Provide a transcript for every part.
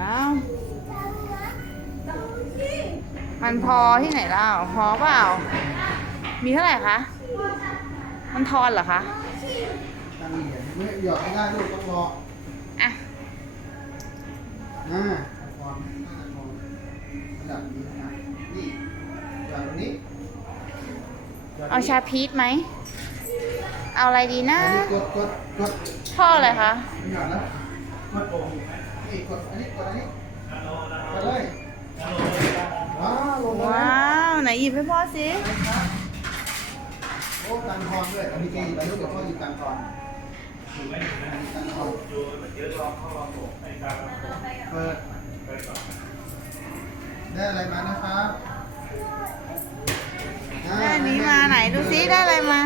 อ้าวมันพอที่ไหนเล่าพอเปล่า มีเท่าไหร่คะ มันทอนเหรอคะตั้งเหรียญไม่หยอดไม่ได้ลูกต้องรออะอ่าพรน่าจะพรระดับนี้นะครับนี่หยอดตรงนี้หยดตรงนี้เอาชาพีชไหม เอาอะไรดีนะ อันนี้กดกดกดพ่ออะไรคะ ไม่หยอดแล้วกดปุ่ม นี่กดอันนี้กดอันนี้กดเลยว้าวลงมาว้าว ไหนหยิบให้พ่อสิโอ้ตังทอนด้วยอันนี้เกย์ไปลูกเดี๋ยวพ่อหยิบตังทอนถูกไหมตังทอนเปิดได้อะไรมานะครับได้อันนี้มาไหนดูซิได้อะไรมา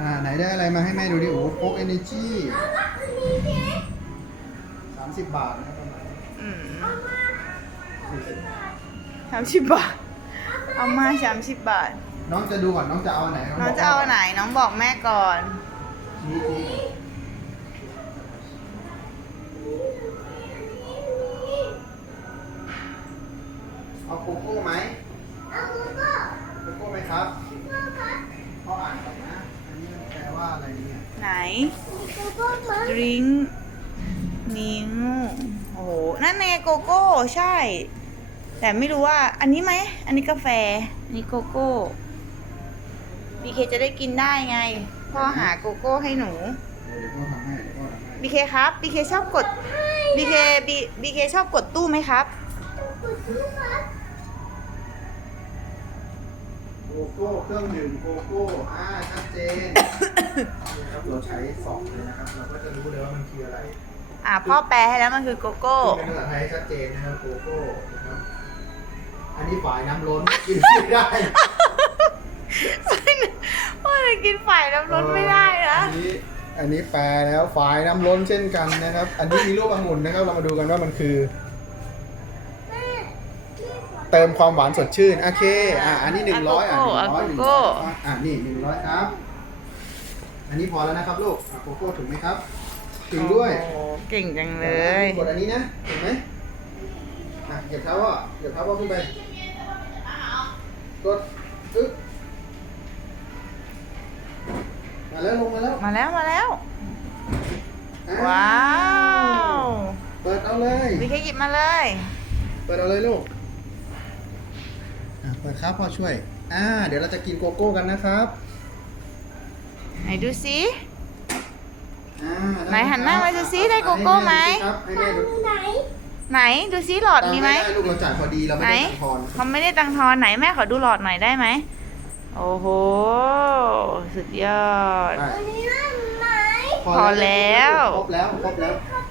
อ่าไหนได้อะไรมาให้แม่ดูดิโอ้โค้กเอเนจี สามสิบบาทนะครับประมาณอืมสี่สิบสามสิบบาท เอามาสามสิบบาท น้องจะดูก่อนน้องจะเอาอันไหนน้องจะเอาอันไหนน้องบอกแม่ก่อน ชี้ชี้เอาโกโก้ไหมโกโก้ไหมครับพ่ออ่านก่อนนะ อันนี้มันแปลว่าอะ ไรเนี่ยไหน drink นิ้งโอ้โหนั่นไงโกโก้ ใช่ แต่ไม่รู้ว่าอันนี้ไหม อันนี้กาแฟ อันนี้โกโก้บีเคจะได้กินได้ไง พ่อหาโกโก้ให้หนูเดี๋ยวพ่อทำให้เดี๋ยวพ่อทำให้บีเคครับบีเคชอบกดบีเคบีบีเคชอบกดตู้ไหมครับโกโก้เครื่องดื่มโกโก้ อ่าชัดเจนนะครับ เราใช้สองเลยนะครับ เราก็จะรู้เลยว่ามันคืออะไรอ่าพ่อแปลให้แล้วมันคือโกโก้ เป็นภาษาไทยชัดเจนนะครับโกโก้นะครับ อันนี้ฝายน้ำล้นกินไม่ได้พ่อจะกินฝ่ายน้ำร้นไม่ได้นะอันนี้อันนี้แปลแล้วฝายน้ำล้นเช่นกันนะครับ อันนี้มีรูปองุ่นนะครับ เรามาดูกันว่ามันคือ เติมความหวานสดชื่น โอเค อะ อันนี้หนึ่งร้อยอะหนึ่งร้อยหนึ่งร้อยอะนี่หนึ่งร้อยครับ อันนี้พอแล้วนะครับลูกอะโกโก้ถูกไหมครับ ถึงด้วยโอ้โหเก่งจังเลย กดอันนี้นะเห็นไหมอะเหยียบเท้าว่าเหยียบเท้าว่าขึ้นไป กดอึ๊บมาแล้วลงมาแล้วมาแล้วมาแล้ว อ่ว้าวเปิดเอาเลยบีเคหยิบมาเลย เปิดเอาเลยลูกอะเปิดครับพ่อช่วย อ่า เดี๋ยวเราจะกินโกโก้กันนะครับ ไหนดูซิอ่าไหนหันหน้ามาดูสิได้โกโก้ไหมให้แม่ดูสิครับให้แม่ดูไหนดูซิหลอดมีไหมด้ลูกเราจ่ายพอดีเราไม่ไหนได้ตังค์ทอนเขาไม่ได้ตังค์ทอนไหนแม่ขอดูหลอดหน่อยได้ไหมโอ้โหสุดยอดได้พอแล้วครบแล้วครบแล้วพ